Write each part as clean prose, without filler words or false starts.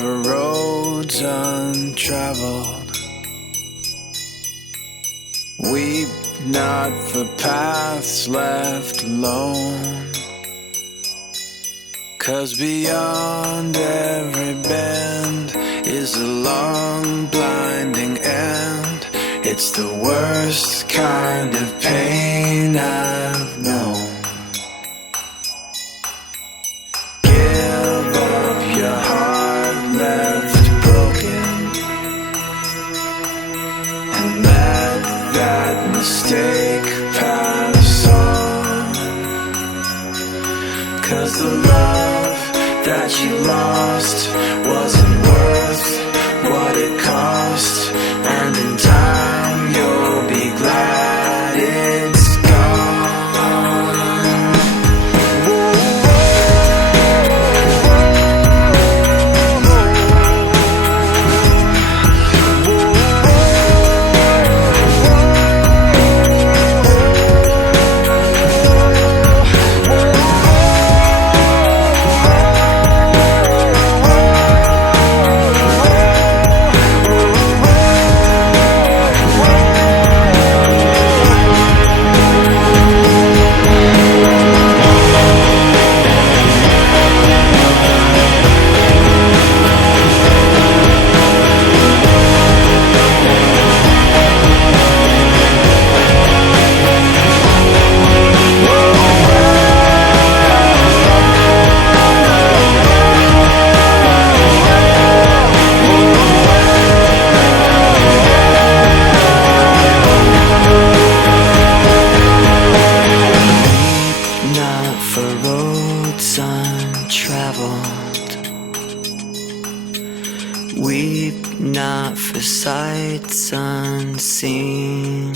for roads untraveled. Weep not for paths left alone. 'Cause beyond every bend is a long blinding end. It's the worst kind of pain I've known. Give up your heart left broken, and let that mistake pass on. 'Cause the love that you lost wasn't worth what it cost, and in time you'll be glad it's gone. Weep not for sights unseen.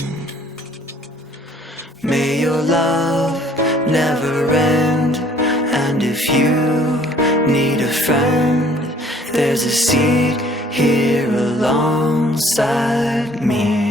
May your love never end, and if you need a friend, there's a seat here alongside me.